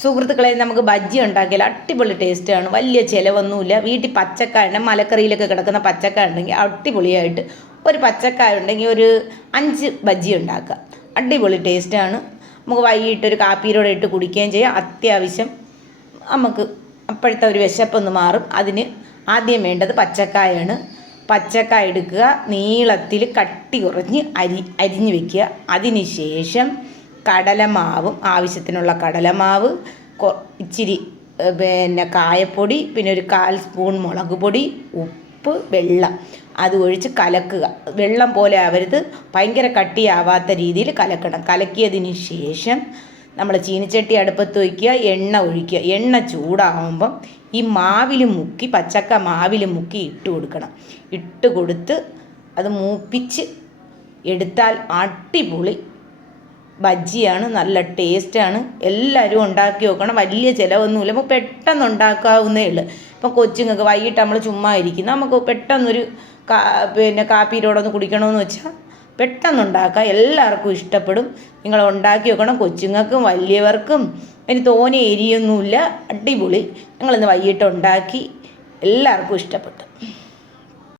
സുഹൃത്തുക്കളെ, നമുക്ക് ബജ്ജി ഉണ്ടാക്കിയാൽ അടിപൊളി ടേസ്റ്റാണ്. വലിയ ചിലവൊന്നുമില്ല. വീട്ടിൽ പച്ചക്കായ മലക്കറിയിലൊക്കെ കിടക്കുന്ന പച്ചക്കായ ഉണ്ടെങ്കിൽ അടിപൊളിയായിട്ട് ഒരു പച്ചക്കായ ഉണ്ടെങ്കിൽ ഒരു 5 ബജ്ജി ഉണ്ടാക്കുക. അടിപൊളി ടേസ്റ്റാണ്. നമുക്ക് വൈകിട്ടൊരു കാപ്പിയിലൂടെ ഇട്ട് കുടിക്കുകയും ചെയ്യാം. അത്യാവശ്യം നമുക്ക് അപ്പോഴത്തെ ഒരു വിശപ്പൊന്ന് മാറും. അതിന് ആദ്യം വേണ്ടത് പച്ചക്കായാണ്. പച്ചക്കായ എടുക്കുക, നീളത്തിൽ കട്ടി കുറഞ്ഞ് അരിഞ്ഞ് വെക്കുക. അതിന് ശേഷം കടലമാവും, ആവശ്യത്തിനുള്ള കടലമാവ്, ഇച്ചിരി കായപ്പൊടി, പിന്നെ ഒരു 1/4 സ്പൂൺ മുളക് പൊടി, ഉപ്പ്, വെള്ളം അത് ഒഴിച്ച് കലക്കുക. വെള്ളം പോലെ ആവരുത്, ഭയങ്കര കട്ടിയാവാത്ത രീതിയിൽ കലക്കണം. കലക്കിയതിന് ശേഷം നമ്മൾ ചീനിച്ചട്ടി അടുപ്പത്ത് വയ്ക്കുക, എണ്ണ ഒഴിക്കുക. എണ്ണ ചൂടാകുമ്പം ഈ മാവിൽ മുക്കി, പച്ചക്ക മാവിൽ മുക്കി ഇട്ട് കൊടുക്കണം. ഇട്ട് കൊടുത്ത് അത് മൂപ്പിച്ച് എടുത്താൽ അടിപൊളി ബജ്ജിയാണ്. നല്ല ടേസ്റ്റാണ്. എല്ലാവരും ഉണ്ടാക്കി നോക്കണം. വലിയ ചിലവൊന്നുമില്ല. നമുക്ക് പെട്ടെന്ന് ഉണ്ടാക്കാവുന്നേ ഉള്ളൂ. ഇപ്പം കൊച്ചുങ്ങൾക്ക് വൈകിട്ട് നമ്മൾ ചുമ്മാ ഇരിക്കും, നമുക്ക് പെട്ടെന്നൊരു കാപ്പിയിലോടൊന്ന് കുടിക്കണമെന്ന് വെച്ചാൽ പെട്ടെന്നുണ്ടാക്കാം. എല്ലാവർക്കും ഇഷ്ടപ്പെടും. നിങ്ങൾ ഉണ്ടാക്കി നോക്കണം. കൊച്ചുങ്ങൾക്കും വലിയവർക്കും അതിന് തോനെ എരിയൊന്നുമില്ല. അടിപൊളി. ഞങ്ങളിന്ന് വൈകിട്ട് ഉണ്ടാക്കി, എല്ലാവർക്കും ഇഷ്ടപ്പെട്ടു.